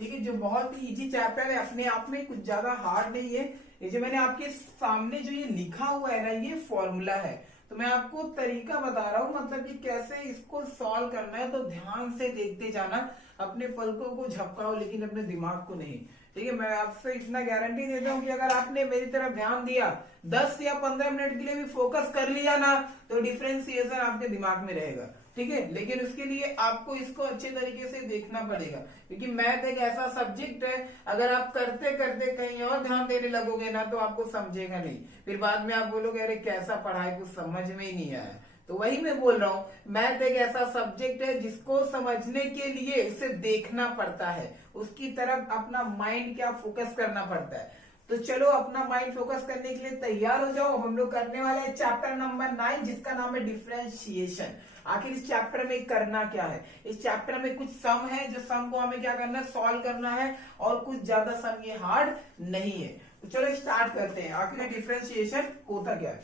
ठीक है, जो बहुत ही इजी चैप्टर है, अपने आप में कुछ ज्यादा हार्ड नहीं है। ये जो मैंने आपके सामने जो ये लिखा हुआ है ना, ये फॉर्मूला है। तो मैं आपको तरीका बता रहा हूं, मतलब कि कैसे इसको सॉल्व करना है। तो ध्यान से देखते जाना, अपने पलकों को झपकाओ लेकिन अपने दिमाग को नहीं। ठीक है, मैं आपसे इतना गारंटी देता हूं कि अगर आपने मेरी तरफ ध्यान दिया, 10 या 15 मिनट के लिए भी फोकस कर लिया ना, तो डिफरेंशिएशन आपके दिमाग में रहेगा। ठीक है, लेकिन उसके लिए आपको इसको अच्छे तरीके से देखना पड़ेगा, क्योंकि मैथ एक ऐसा सब्जेक्ट है, अगर आप करते करते कहीं और ध्यान देने लगोगे ना, तो आपको समझेगा नहीं। फिर बाद में आप बोलोगे अरे कैसा पढ़ाई, कुछ समझ में ही नहीं आया। तो वही मैं बोल रहा हूँ, मैथ एक ऐसा सब्जेक्ट है जिसको समझने के लिए इसे देखना पड़ता है, उसकी तरफ अपना माइंड क्या फोकस करना पड़ता है। तो चलो अपना माइंड फोकस करने के लिए तैयार हो जाओ। हम लोग करने वाले हैं चैप्टर नंबर 9, जिसका नाम है डिफरेंशिएशन। आखिर इस चैप्टर में करना क्या है? इस चैप्टर में कुछ सम है, जो सम को हमें क्या करना है, सॉल्व करना है, और कुछ ज्यादा सम ये हार्ड नहीं है। तो चलो स्टार्ट करते हैं, आखिर डिफरेंशिएशन होता क्या है।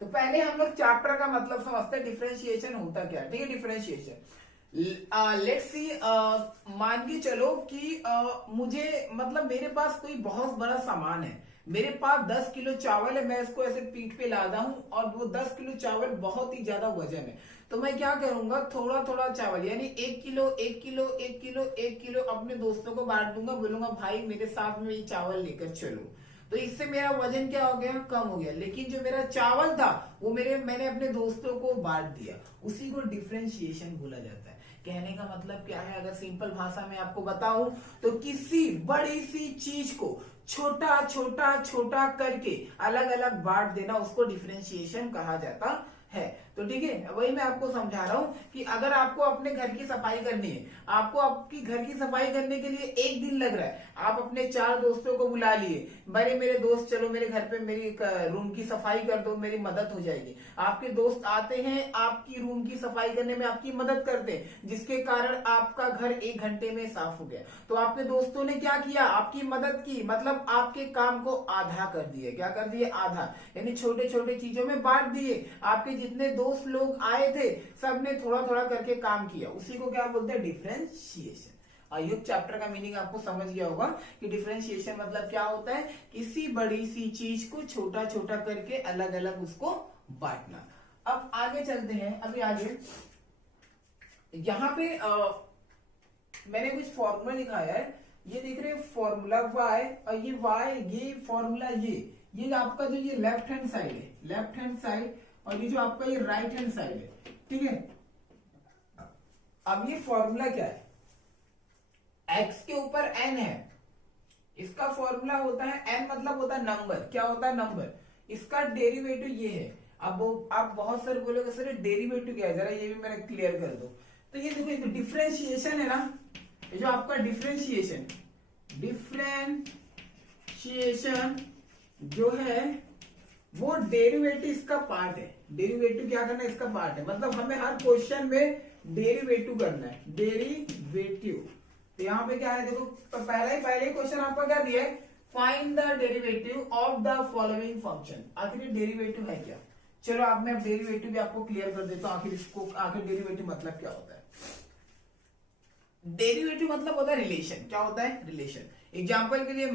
तो पहले हम लोग चैप्टर का मतलब समझते हैं, डिफरेंशिएशन होता क्या है। ठीक है, डिफरेंशिएशन लेट्स सी, मान के चलो कि मुझे मतलब मेरे पास कोई बहुत बड़ा सामान है, मेरे पास 10 किलो चावल है, मैं इसको ऐसे पीठ पे लादा हूं, और वो 10 किलो चावल बहुत ही ज्यादा वजन है। तो मैं क्या करूंगा, थोड़ा थोड़ा चावल यानी 1 किलो 1 किलो 1 किलो 1 किलो अपने दोस्तों को बांट दूंगा, बोलूंगा भाई मेरे साथ में ये चावल लेकर चलो। तो इससे मेरा वजन क्या हो गया, कम हो गया। लेकिन जो मेरा चावल था वो मैंने अपने दोस्तों को बांट दिया, उसी को डिफरेंशिएशन बोला जाता है। कहने का मतलब क्या है, अगर सिंपल भाषा में आपको बताऊं, तो किसी बड़ी सी चीज को छोटा छोटा छोटा करके अलग अलग बांट देना, उसको डिफरेंशिएशन कहा जाता है। तो ठीक है, वही मैं आपको समझा रहा हूं कि अगर आपको अपने घर की सफाई करनी है, आपको आपकी घर की सफाई करने के लिए 1 दिन लग रहा है, आप अपने 4 दोस्तों को बुला लिए, बड़े मेरे दोस्त चलो मेरे घर पे मेरी रूम की सफाई कर दो, मेरी मदद हो जाएगी। आपके दोस्त आते हैं, आपकी रूम की सफाई करने में आपकी मदद करते हैं, जिसके कारण आपका घर 1 घंटे में साफ हो गया। तो आपके दोस्तों ने क्या किया, आपकी मदद की, मतलब आपके काम को आधा कर दिए। क्या कर दिए, आधा, यानी छोटे छोटे चीजों में बांट दिए। आपके जितने दोस्त लोग आए थे, सबने थोड़ा थोड़ा करके काम किया, उसी को क्या बोलते हैं, डिफरेंशिएशन। आई होप चैप्टर का मीनिंग आपको समझ गया होगा कि डिफरेंशिएशन मतलब क्या होता है, किसी बड़ी सी चीज को छोटा छोटा करके अलग अलग उसको बांटना। अब आगे चलते हैं, अभी आगे यहाँ पे मैंने कुछ फॉर्मूला लिखाया है, ये देख रहे हैं फॉर्मूला y, और ये y, ये फॉर्मूला ये आपका जो ये लेफ्ट हैंड साइड है, लेफ्ट हैंड साइड, और ये जो आपका ये राइट हैंड साइड है। ठीक है, अब ये फॉर्मूला क्या है, x के ऊपर n है, इसका फॉर्मूला होता है, n मतलब होता है नंबर, क्या होता है, नंबर। इसका डेरिवेटिव ये है। अब आप बहुत सारे बोलोगे सर डेरिवेटिव क्या है, जरा ये भी मैंने क्लियर कर दो। तो ये देखो, डिफरेंशिएशन है ना, ये जो आपका डिफरेंशिएशन जो है वो डेरिवेटिव इसका पार्ट है। डेरिवेटिव क्या करना है, इसका पार्ट है, मतलब हमें हर क्वेश्चन में डेरिवेटिव करना है, डेरिवेटिव। तो यहाँ पे क्या है, देखो पहले क्वेश्चन आपका क्या दिया है, find the derivative of the following function. आखिर डेरिवेटिव है क्या, चलो आप मैं डेरिवेटिव भी आपको क्लियर कर देता हूँ। आखिर डेरिवेटिव मतलब क्या होता है। डेरिवेटिव मतलब होता है रिलेशन। क्या होता है, रिलेशन। एग्जाम्पल के लिए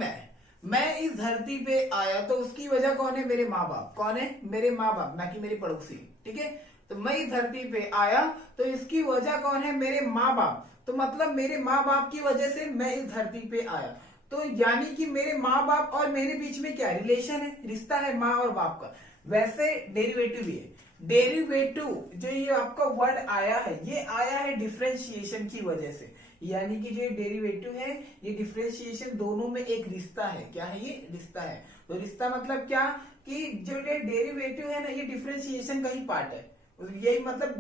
मैं इस धरती पे आया, तो उसकी वजह कौन है, मेरे माँ बाप। कौन है, मेरे माँ बाप, ना कि मेरी पड़ोसी। ठीक है, तो मैं इस धरती पे आया तो इसकी वजह कौन है, मेरे माँ बाप। तो मतलब मेरे माँ बाप की वजह से मैं इस धरती पे आया, तो यानी कि मेरे माँ बाप और मेरे बीच में क्या रिलेशन है, रिश्ता है माँ और बाप का। वैसे डेरिवेटिव भी है। डेरिवेटिव जो ये आपका वर्ड आया है, ये आया है डिफरेंशिएशन की वजह से, यानी कि जो डेरिवेटिव है ये डिफरेंशिएशन, दोनों में एक रिश्ता है। क्या है, ये रिश्ता है। तो रिश्ता मतलब क्या, कि जो डेरिवेटिव है ना, ये डिफरेंशिएशन का ही पार्ट है। यही मतलब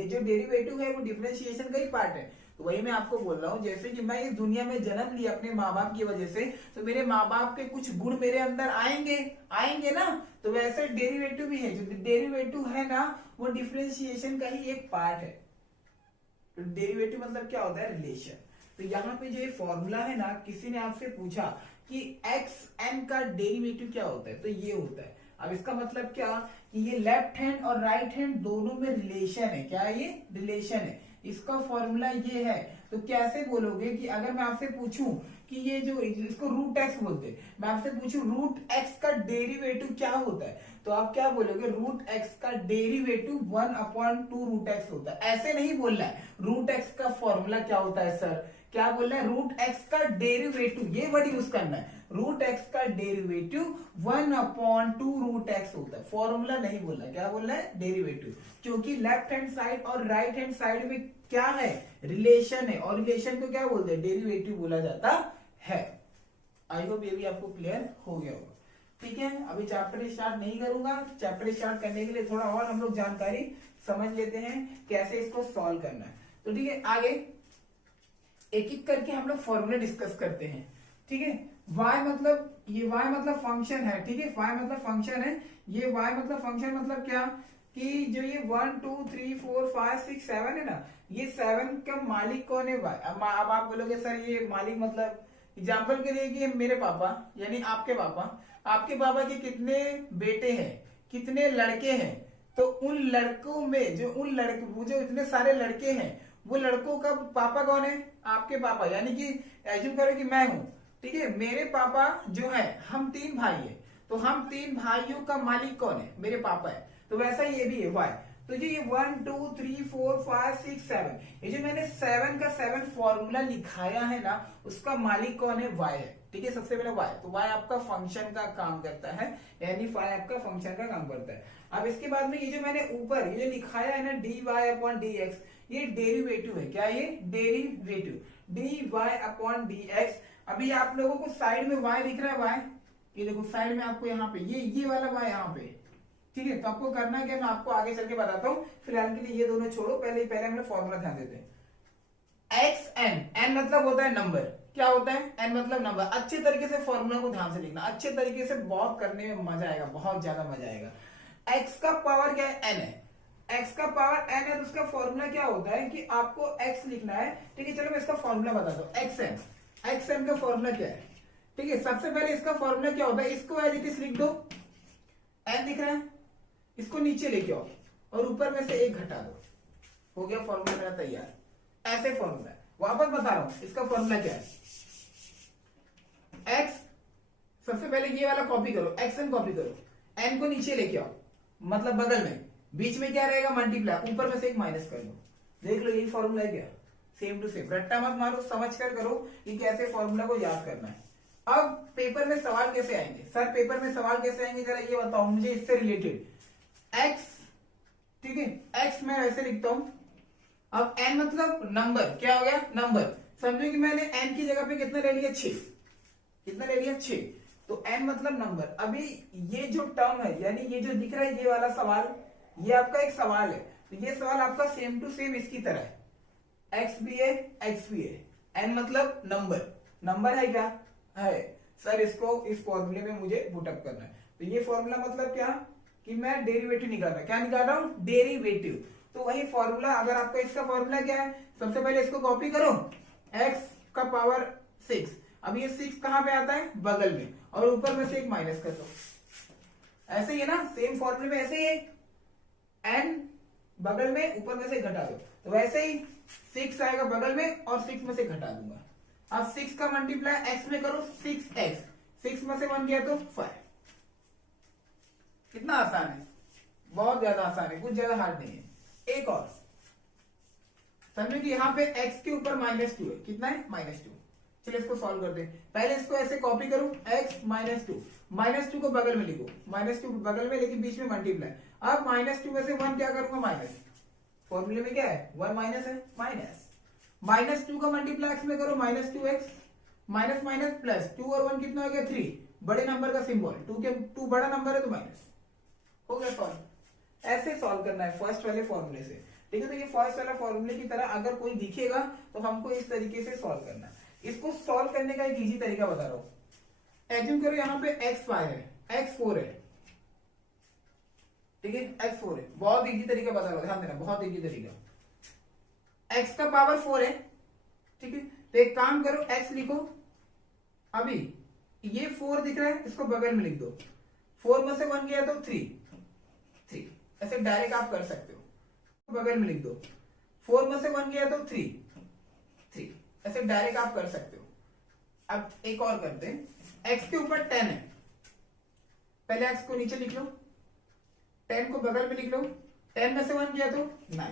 जो डेरिवेटिव है वो डिफरेंशिएशन का ही पार्ट है। तो वही मैं आपको बोल रहा हूँ, जैसे कि मैं इस दुनिया में जन्म लिया अपने माँ बाप की वजह से, तो मेरे माँ बाप के कुछ गुण मेरे अंदर आएंगे ना। तो वैसे डेरिवेटिव भी है, जो डेरिवेटिव है ना वो डिफरेंशिएशन का ही एक पार्ट है। तो डेरिवेटिव मतलब क्या होता है, रिलेशन। तो यहाँ पे जो ये फॉर्मूला है ना, किसी ने आपसे पूछा कि xn का डेरिवेटिव क्या होता है, तो ये होता है। अब इसका मतलब क्या, कि ये लेफ्ट हैंड और राइट हैंड दोनों में रिलेशन है। क्या है, ये रिलेशन है। इसका फॉर्मूला ये है, तो कैसे बोलोगे कि अगर मैं आपसे पूछूं कि ये जो इसको रूट एक्स बोलते हैं, मैं आपसे पूछूं रूट एक्स का डेरिवेटिव क्या होता है, तो आप क्या बोलोगे? रूट एक्स का डेरिवेटिव 1/2 रूट एक्स होता है। ऐसे नहीं बोलना है रूट एक्स का फॉर्मूला क्या होता है सर, क्या बोलना है? रूट एक्स का डेरिवेटिव, ये वर्ड यूज करना है। रूट एक्स का डेरिवेटिव 1/2 रूट एक्स होता है, फॉर्मूला नहीं बोलना। क्या बोलना है? डेरिवेटिव। क्योंकि लेफ्ट हैंड साइड और राइट हैंड साइड में क्या है? रिलेशन है, और रिलेशन को क्या बोलते हैं? डेरिवेटिव बोला जाता है। आई होप ये भी आपको क्लियर हो गया होगा। ठीक है, अभी चैप्टर स्टार्ट नहीं करूंगा। चैप्टर स्टार्ट करने के लिए थोड़ा और हम लोग जानकारी समझ लेते हैं कैसे इसको सॉल्व करना है। तो ठीक है, आगे एक एक करके हम लोग फॉर्मूले डिस्कस करते हैं। ठीक है, y मतलब, ये y मतलब फंक्शन है। ठीक है, y मतलब फंक्शन है। ये y मतलब फंक्शन मतलब क्या कि जो ये 1 2 3 4 5 6 7 है ना, ये 7 का मालिक कौन है? y। अब आप बोलोगे सर ये मालिक मतलब, एग्जाम्पल के लिए कि मेरे पापा यानी आपके पापा के कितने बेटे हैं, कितने लड़के हैं, तो उन लड़कों में वो जो इतने सारे लड़के हैं, वो लड़कों का पापा कौन है? आपके पापा। यानी कि एज्यूम करो कि मैं हूं, ठीक है, मेरे पापा जो है, हम 3 भाई है, तो हम 3 भाइयों का मालिक कौन है? मेरे पापा है। तो वैसा ये भी है y। तो ये 1 2 3 4 5 6 7, ये जो मैंने 7 का 7 फॉर्मूला लिखाया है ना, उसका मालिक कौन है? y है। ठीक है, सबसे पहले y, तो y आपका फंक्शन का काम करता है, यानी y आपका फंक्शन का काम करता है। अब इसके बाद में ये जो मैंने ऊपर ये लिखाया है ना dy/dx, ये डेरिवेटिव है। क्या ये? Derivative, dy/dx। अभी आप लोगों को साइड में y दिख रहा है, y, ये देखो साइड में आपको यहाँ पे ये वाला y यहाँ पे। ठीक है, तो आपको करना क्या, मैं आपको आगे चल के बताता हूँ। फिलहाल के लिए ये दोनों छोड़ो, पहले हम लोग फॉर्मूला ध्यान देते हैं। n मतलब होता है नंबर। क्या होता है? n मतलब नंबर। अच्छे तरीके से फॉर्मूला को ध्यान से लिखना, अच्छे तरीके से, बहुत करने में मजा आएगा, बहुत ज्यादा मजा आएगा। x का पावर क्या है? n है। x का पावर n है, तो उसका फॉर्मूला क्या होता है कि आपको x लिखना है। ठीक है, चलो मैं इसका फॉर्मूला बताता हूँ। xn का फॉर्मूला क्या है? ठीक है, सबसे पहले इसका फॉर्मूला क्या होता है, इसको एज इट इज लिख दो। n दिख रहा है, इसको नीचे लेके आओ और ऊपर में से 1 घटा दो, हो गया फॉर्मूला मेरा तैयार। ऐसे फॉर्मूला है। वापस बता रहा हूं इसका फॉर्मूला क्या है। x, सबसे पहले ये वाला कॉपी करो, xn कॉपी करो, n को नीचे लेके आओ, मतलब बगल में, बीच में क्या रहेगा? मल्टीप्लाई, ऊपर में से 1 माइनस कर दो। देख लो यही फॉर्मूला है क्या? Same to same. रट्टा मत मारो, समझ कर करो कि कैसे फॉर्मूला को याद करना है। अब पेपर में सवाल कैसे आएंगे? सर पेपर में सवाल कैसे आएंगे जरा ये बताओ मुझे, इससे रिलेटेड। x, ठीक है, x मैं ऐसे लिखता हूं। अब n मतलब नंबर, क्या हो गया? नंबर। समझो कि मैंने n की जगह पे कितना ले लिया? 6। कितना ले लिया? 6। तो n मतलब नंबर। अभी ये जो टर्म है, यानी ये जो दिख रहा है ये वाला सवाल, ये आपका एक सवाल है, तो ये सवाल आपका सेम टू सेम इसकी तरह है। x भी है, x भी है। n मतलब नंबर, नंबर है क्या? है। सर इसको इस फॉर्मूले में मुझे पुटअप करना है। तो ये फॉर्मूला मतलब क्या कि मैं डेरिवेटिव निकाल रहा हूं। क्या निकाल रहा हूं? डेरिवेटिव। तो वही फॉर्मूला, अगर आपका इसका फॉर्मूला क्या है, सबसे पहले इसको कॉपी करो, x का पावर 6। अब ये 6 कहां पे आता है? बगल में, और ऊपर में से 1 माइनस कर दो। ऐसे ही है ना, सेम फॉर्मूले में ऐसे ही है, n बगल में, ऊपर में से घटा दो। तो वैसे ही 6 आएगा बगल में और 6 में से घटा दूंगा। अब 6 का मल्टीप्लाई x में करो, 6x, 6 में से 1 गया तो 5। कितना आसान है, बहुत ज्यादा आसान है, कुछ ज्यादा हार्ड नहीं है। एक और समझो कि यहाँ पे x के ऊपर -2 है। कितना है? -2। चलिए इसको सॉल्व करते हैं। पहले इसको ऐसे कॉपी करूं, x -2 को बगल में लिखो, -2 बगल में, लेकिन बीच में मल्टीप्लाई। अब -2 में से 1 क्या करूंगा? माइनस। फॉर्मूले में क्या है? 1 माइनस है, माइनस। -2 का मल्टीप्लाई x में करो, -2x, माइनस माइनस प्लस, 2 और 1 कितना हो गया? 3। बड़े नंबर का सिंबल, 2 बड़ा नंबर है तो माइनस। हो गया सॉल्व। ऐसे सॉल्व करना है फर्स्ट वाले फॉर्मूले से। ठीक है, तो ये फर्स्ट वाला फॉर्मूले की तरह अगर कोई दिखेगा तो हमको इस तरीके से सॉल्व करना है। इसको सॉल्व करने का एक इजी तरीका बता रहा हूं। एज्यूम करो यहाँ पे x5 है, x4 है। ठीक है, x4 है। बहुत इजी तरीका बता रहा हूं, ध्यान देना, बहुत इजी तरीका। x का पावर 4 है। ठीक है, तो एक काम करो, x लिखो। अभी ये 4 दिख रहा है, इसको बगल में लिख दो। 4 में से 1 गया तो 3। ऐसे डायरेक्ट आप कर सकते हो, बगल में लिख दो। 4 में से 1 गया तो 3। ऐसे डायरेक्ट आप कर सकते हो। अब एक और करते हैं, x के ऊपर 10 है, पहले x को नीचे लिख लो, 10 को बगल में लिख लो, 10 में से 1 गया तो 9।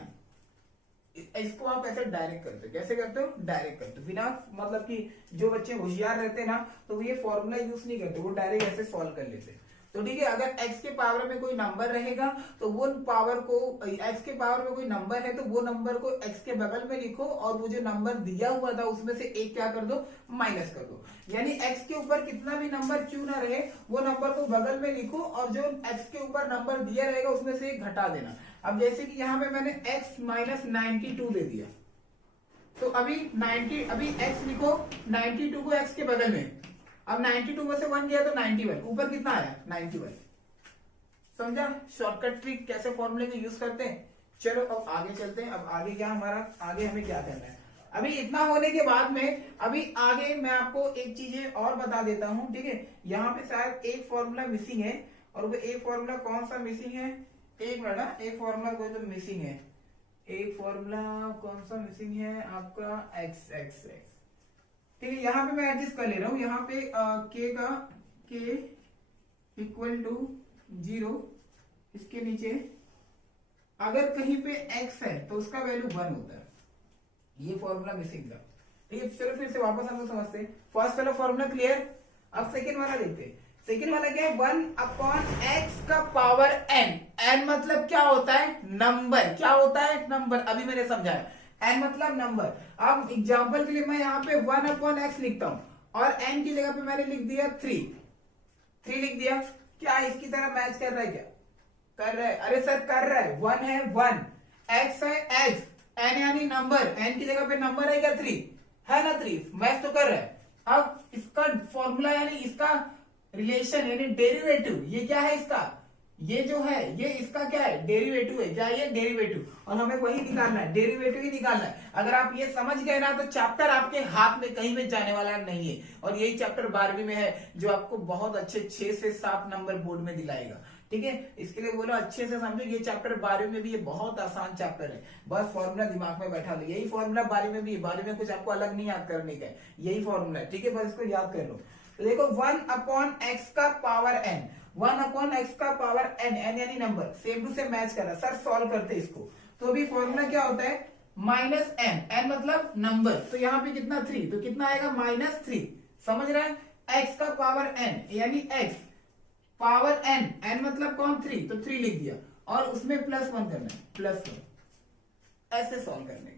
इसको आप ऐसे डायरेक्ट करते हो, कैसे करते हो? डायरेक्ट करते हो, बिना मतलब कि जो बच्चे होशियार रहते हैं ना तो वो ये फॉर्मूला यूज नहीं करते, वो डायरेक्ट ऐसे सॉल्व कर लेते हैं। तो ठीक है, अगर x के पावर में कोई नंबर रहेगा तो वो पावर को, x के पावर में कोई नंबर है तो वो नंबर को x के बगल में लिखो और वो जो नंबर दिया हुआ था उसमें से एक क्या कर दो? माइनस कर दो। यानी x के ऊपर कितना भी नंबर क्यों ना रहे वो नंबर को बगल में लिखो और जो x के ऊपर नंबर दिया रहेगा उसमें से एक घटा देना। अब जैसे कि यहाँ पे मैंने x माइनस 92 दे दिया, तो अभी x लिखो, 92 को x के बगल में, अब 92 में से 1 गया तो 91, ऊपर कितना आया? 91। समझा शॉर्टकट ट्रिक कैसे फॉर्मूले को यूज करते हैं? चलो अब आगे चलते हैं। अब आगे क्या हमारा, आगे हमें क्या करना है? अभी इतना होने के बाद में अभी आगे मैं आपको एक चीजें और बता देता हूं, ठीक है। यहाँ पे शायद एक फॉर्मूला मिसिंग है, और वो एक फॉर्मूला कौन सा मिसिंग है? एक मिनट, एक फॉर्मूला कोई तो मिसिंग है, एक फॉर्मूला कौन सा मिसिंग है आपका? एक्स एक्स एक्स, ठीक है। यहाँ पे मैं एडजस्ट कर ले रहा हूँ, यहाँ पे के का के इक्वल टू 0, इसके नीचे अगर कहीं पे x है तो उसका वैल्यू 1 होता है, ये फॉर्मूला मिसिंग था, ठीक है। चलो फिर से वापस हम लोग समझते हैं। फर्स्ट वाला फॉर्मूला क्लियर, अब सेकेंड वाला देखते हैं। सेकेंड वाला क्या है? 1/x का पावर n। n मतलब क्या होता है? नंबर। क्या होता है? नंबर। अभी मैंने समझाया, n मतलब नंबर। अब एग्जांपल के लिए मैं यहाँ पे 1/x लिखता हूं और n की जगह पे मैंने लिख दिया 3 लिख दिया। क्या इसकी तरह मैच कर रहा है? क्या कर रहा है? अरे सर कर रहा है। 1 है 1, x है x, n यानी नंबर, n की जगह पे नंबर है क्या? 3 है ना, 3 मैच तो कर रहा है। अब इसका फॉर्मूला यानी इसका रिलेशन यानी डेरिवेटिव, ये क्या है इसका? ये जो है ये इसका क्या है? डेरिवेटिव है। क्या ये? डेरिवेटिव। और हमें वही निकालना है, डेरिवेटिव ही निकालना है। अगर आप ये समझ गए ना तो चैप्टर आपके हाथ में कहीं में जाने वाला नहीं है। और यही चैप्टर 12वीं में है जो आपको बहुत अच्छे 6 से 7 नंबर बोर्ड में दिलाएगा, ठीक है। इसके लिए बोलो अच्छे से समझो, ये चैप्टर 12वीं में भी ये बहुत आसान चैप्टर है, बस फॉर्मूला दिमाग में बैठा लो। यही फॉर्मूला 12वीं में भी है, 12वीं में कुछ आपको अलग नहीं याद करने का है, यही फॉर्मूला है, ठीक है। बस इसको याद कर लो। तो देखो 1/x का पावर n, 1/x का पावर n, n यानी number, same to same match कर रहा है। सर सॉल्व करते इसको, तो अभी फॉर्मूला क्या होता है? -n, n मतलब नंबर, तो यहाँ पे कितना? 3, तो कितना आएगा? -3। समझ रहा है? x का पावर n यानी x पावर n, n मतलब कौन? 3, तो 3 लिख दिया और उसमें +1 करना है, +1। ऐसे सॉल्व करने का,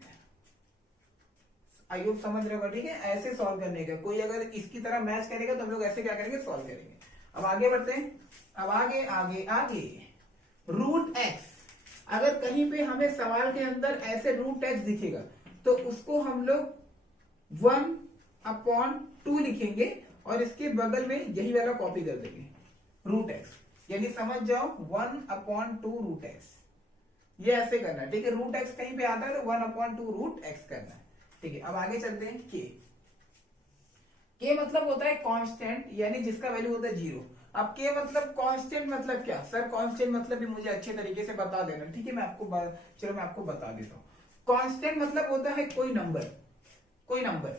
आई होप समझ रहे हो, ठीक है। ऐसे सॉल्व करने का, कोई अगर इसकी तरह मैच करेगा तो हम लोग ऐसे क्या करेंगे? सॉल्व करेंगे। अब आगे बढ़ते हैं। अब आगे आगे आगे √x, अगर कहीं पे हमें सवाल के अंदर ऐसे √x दिखेगा तो उसको हम लोग 1/2 लिखेंगे और इसके बगल में यही वाला कॉपी कर देंगे, √x, यानी समझ जाओ 1/2 √x। ये ऐसे करना है, ठीक है। √x कहीं पे आता है तो 1/2 √x करना है, ठीक है। अब आगे चलते हैं। के मतलब होता है कांस्टेंट, यानी जिसका वैल्यू होता है 0। अब के मतलब कांस्टेंट मतलब क्या? सर कांस्टेंट मतलब भी मुझे अच्छे तरीके से बता देना, ठीक है। मैं आपको बता देता हूँ। कांस्टेंट मतलब होता है कोई नंबर,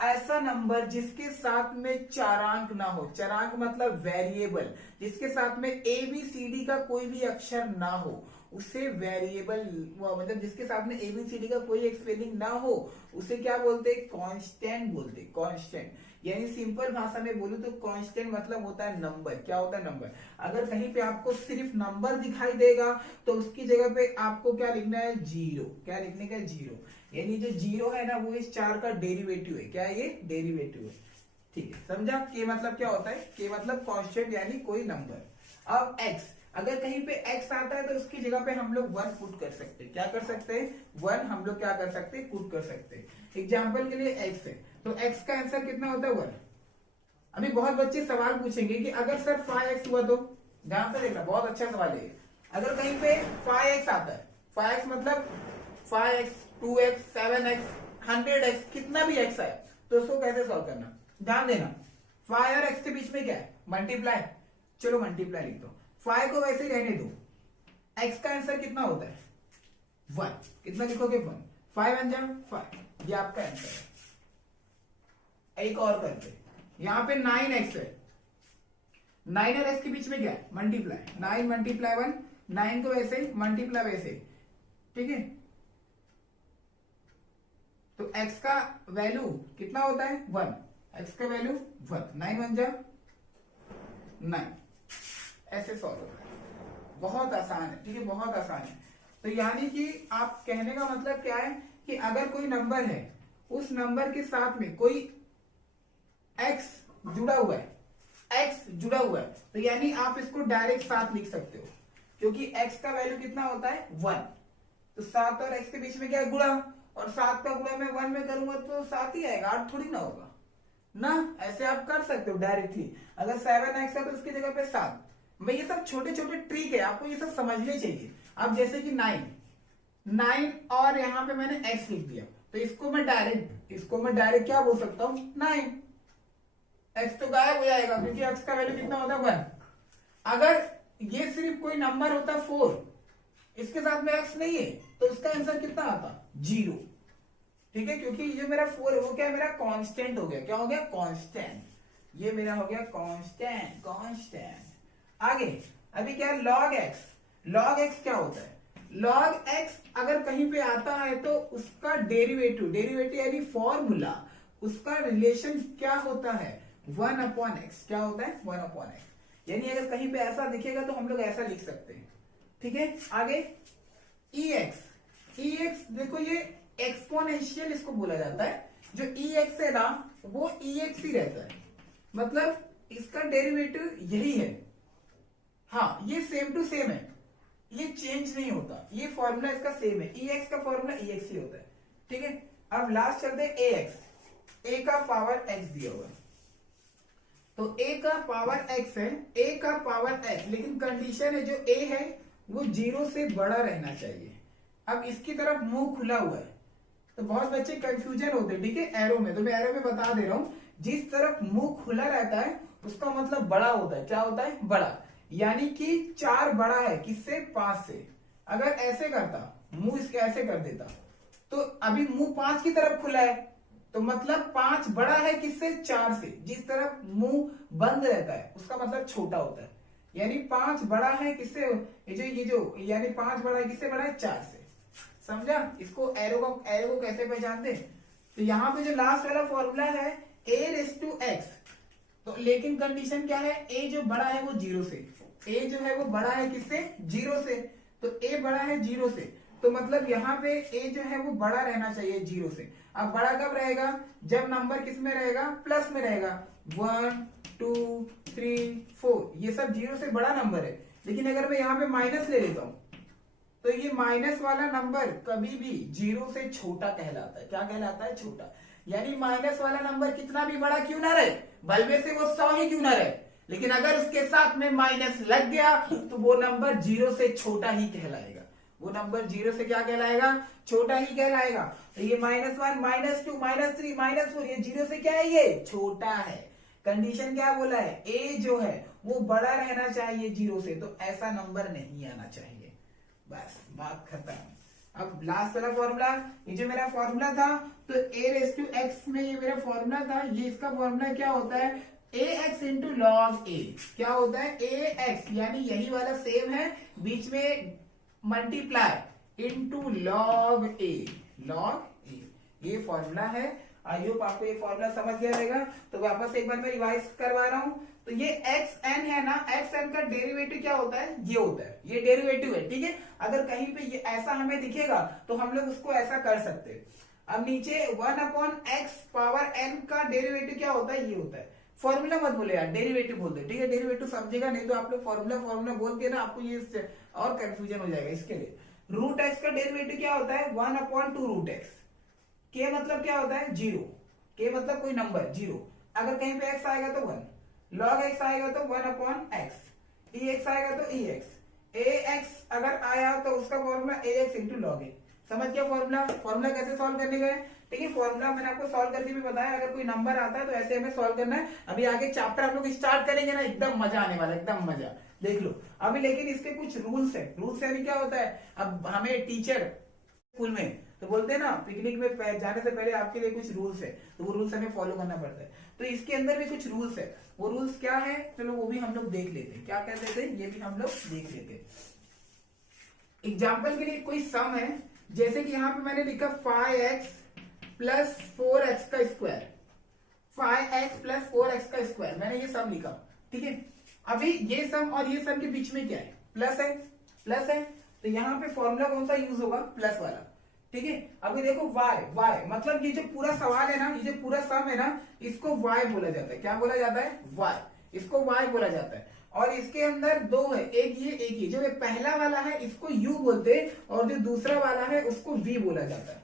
ऐसा नंबर जिसके साथ में चारांक ना हो। चारांक मतलब वेरिएबल, जिसके साथ में ABCD का कोई भी अक्षर ना हो उसे वेरिएबल, मतलब जिसके साथ में ABCD का कोई एक स्पेलिंग ना हो उसे क्या बोलते हैं? कांस्टेंट बोलते हैं, कांस्टेंट। यानी सिंपल भाषा में बोलूं तो कांस्टेंट मतलब होता है नंबर। क्या होता है? नंबर। अगर कहीं पे आपको सिर्फ नंबर दिखाई देगा तो उसकी जगह पे आपको क्या लिखना है? 0। क्या लिखने का? 0। यानी जो 0 है ना वो इस 4 का डेरिवेटिव है। क्या है ये? डेरिवेटिव है, ठीक है। समझा? के मतलब क्या होता है? के मतलब कांस्टेंट यानी कोई नंबर। अब x, अगर कहीं पे x आता है तो उसकी जगह पे हम लोग 1 पुट कर सकते हैं। क्या कर सकते हैं? 1 हम लोग क्या कर सकते हैं? पुट कर सकते हैं। एग्जाम्पल के लिए x है तो x का आंसर कितना होता है? 1। अभी बहुत बच्चे सवाल पूछेंगे कि अगर सर 5x हुआ तो, ध्यान से देखना, बहुत अच्छा सवाल है। अगर कहीं पे 5x आता है, 5x मतलब 5x 2x 7x 100x, कितना भी x आए तो उसको कैसे सॉल्व करना, ध्यान देना। 5 और x के बीच में क्या है? मल्टीप्लाई। चलो मल्टीप्लाई लिख दो, 5 को वैसे ही रहने दो। x का आंसर कितना होता है? 1। कितना लिखोगे? 1। 5 1 5, ये आपका आंसर है। एक और करते, यहाँ पे 9x है, 9 और x के बीच में क्या है, मल्टीप्लाई, 9 मल्टीप्लाई 1, 9 को वैसे मल्टीप्लाई वैसे, ठीक है। तो x का वैल्यू कितना होता है 1, x का वैल्यू 1, 9 1 जा 9, ऐसे सॉल्व होता है, बहुत आसान है, ठीक है, बहुत आसान है। तो यानी कि आप कहने का मतलब क्या है कि अगर कोई नंबर है, उस नंबर के साथ में कोई x जुड़ा हुआ है, x जुड़ा हुआ है, तो यानी आप इसको डायरेक्ट 7 लिख सकते हो, क्योंकि x का वैल्यू कितना होता है 1, तो 7 और x के बीच में क्या है, गुणा, और 7 का गुणा मैं 1 में करूंगा तो 7 ही आएगा, 8 थोड़ी ना होगा ना। ऐसे आप कर सकते हो डायरेक्टली, अगर 7x है तो उसकी जगह पे 7। मैं ये सब छोटे छोटे ट्रिक है, आपको ये सब समझने चाहिए। अब जैसे कि 9 और यहाँ पे मैंने x लिख दिया, तो इसको मैं डायरेक्ट क्या बोल सकता हूँ 9, x तो गायब हो जाएगा क्योंकि x का वैल्यू कितना होता है 1। अगर ये सिर्फ कोई नंबर होता 4, इसके साथ में x नहीं है, तो उसका आंसर कितना आता 0, ठीक है, क्योंकि ये मेरा 4 है वो क्या है, मेरा कांस्टेंट हो गया, क्या हो गया कांस्टेंट, ये मेरा हो गया कांस्टेंट। आगे अभी क्या है log x क्या होता है, log x अगर कहीं पे आता है तो उसका डेरिवेटिव यानी फॉर्मूला, उसका रिलेशन क्या होता है 1/x, क्या होता है 1/x, यानी अगर कहीं पे ऐसा दिखेगा तो हम लोग ऐसा लिख सकते हैं, ठीक है। आगे ex देखो ये एक्सपोनेंशियल इसको बोला जाता है, जो ex है ना वो ex ही रहता है, मतलब इसका डेरिवेटिव यही है, हाँ ये सेम टू सेम है, ये चेंज नहीं होता, ये फॉर्मूला इसका सेम है, ex का फॉर्मूला ex ही होता है, ठीक है। अब लास्ट चलते हैं ax, a का पावर x दिया हुआ है, तो a का पावर x है, a का पावर x, लेकिन कंडीशन है जो a है वो 0 से बड़ा रहना चाहिए। अब इसकी तरफ मुंह खुला हुआ है, तो बहुत बच्चे कंफ्यूजन होते हैं, ठीक है, एरो में, तो मैं एरो में बता दे रहा हूं, जिस तरफ मुंह खुला रहता है उसका मतलब बड़ा होता है, क्या होता है बड़ा, यानी कि 4 बड़ा है किससे 5 से। अगर ऐसे करता, मुंह इसके ऐसे कर देता, तो अभी मुंह 5 की तरफ खुला है, तो मतलब 5 बड़ा है किससे 4 से, जिस तरफ मुंह बंद रहता है उसका मतलब छोटा होता है, यानी 5 बड़ा है किससे, ये जो यानी 5 बड़ा है किससे बड़ा है 4 से, समझा। इसको एरो को कैसे पहचानते हैं, तो यहाँ पे जो लास्ट वाला फॉर्मूला है a⁻x, तो लेकिन कंडीशन क्या है, a जो बड़ा है वो 0 से, a जो है वो बड़ा है किससे 0 से, तो a बड़ा है 0 से, तो मतलब यहाँ पे a जो है वो बड़ा रहना चाहिए 0 से। अब बड़ा कब रहेगा, जब नंबर किस में रहेगा, प्लस में रहेगा, 1 2 3 4, ये सब 0 से बड़ा नंबर है। लेकिन अगर मैं यहाँ पे माइनस ले लेता हूँ तो ये माइनस वाला नंबर कभी भी 0 से छोटा कहलाता है, क्या कहलाता है छोटा, यानी माइनस वाला नंबर कितना भी बड़ा क्यों ना रहे, भले से वो 100 ही क्यों ना रहे, लेकिन अगर उसके साथ में माइनस लग गया तो वो नंबर 0 से छोटा ही कहलाएगा, वो नंबर 0 से क्या कहलाएगा छोटा ही कहलाएगा। तो ये -1 -2 -3 -4 ये 0 से क्या है, ये छोटा है। कंडीशन क्या बोला है, a जो है वो बड़ा रहना चाहिए 0 से, तो ऐसा नंबर नहीं आना चाहिए, बस बात खत्म। अब लास्ट वाला फॉर्मूला, ये जो मेरा फॉर्मूला था, तो a⁻x में ये मेरा फॉर्मूला था, ये इसका फॉर्मूला क्या होता है ax into log a, क्या होता है ax, यानी यही वाला सेम है, बीच में मल्टीप्लाई इनटू log a, ये फॉर्मूला है। आई होप आपको ये फॉर्मूला समझ गया रहेगा। तो वापस एक बार मैं रिवाइज करवा रहा हूं, तो ये xn है ना, xn का डेरिवेटिव क्या होता है, ये होता है, ये डेरिवेटिव है, ठीक है। अगर कहीं पे ये ऐसा हमें दिखेगा तो हम लोग उसको ऐसा कर सकते हैं। अब नीचे 1/x पावर n का डेरिवेटिव क्या होता है, ये होता है। फॉर्मूला मत बोले यार, डेरिवेटिव बोलते हैं, ठीक है, डेरिवेटिव समझेगा, नहीं तो आप लोग फॉर्मूला बोल के ना आपको ये और कंफ्यूजन हो जाएगा। इसके लिए √x का डेरिवेटिव क्या होता है 1/2√x, के मतलब क्या होता है 0, के मतलब कोई नंबर 0, अगर कहीं पे x आएगा तो 1, log x आएगा तो 1/x, ex आएगा तो ex, ax अगर आया तो उसका formula ax into log a। समझ गया फॉर्मूला कैसे सॉल्व करने का है, ठीक है। फॉर्मूला मैंने आपको सॉल्व करके भी बताया, अगर कोई नंबर आता है तो ऐसे हमें सॉल्व करना है। अभी आगे चैप्टर हम लोग स्टार्ट करेंगे ना, एकदम मजा आने वाला है, एकदम मजा, देख लो अभी। लेकिन इसके कुछ रूल्स है, रूल्स यानी क्या होता है, अब हमें टीचर स्कूल में तो बोलते हैं ना पिकनिक में जाने से पहले आपके लिए कुछ रूल्स है, तो वो रूल्स हमें फॉलो करना पड़ता है। तो इसके अंदर भी कुछ रूल्स है, वो रूल्स क्या है चलो वो भी हम लोग देख लेते हैं। क्या कहते थे ये भी हम लोग देख लेते हैं। एग्जाम्पल के लिए कोई सम है, जैसे कि यहाँ पे मैंने लिखा 5x प्लस 4x का स्क्वायर, 5x प्लस 4x का स्क्वायर, मैंने ये सम लिखा, ठीक है। अभी ये सम और ये सम के बीच में क्या है, प्लस है, प्लस है, तो यहाँ पे फॉर्मूला कौन सा यूज होगा, प्लस वाला, ठीक है। अभी देखो y मतलब ये जो पूरा सवाल है ना, ये जो पूरा सम है ना, इसको y बोला जाता है। क्या बोला जाता है, y, इसको y बोला जाता है। और इसके अंदर दो है, एक ये जो ये पहला वाला है इसको u बोलते हैं, और जो दूसरा वाला है उसको v बोला जाता है।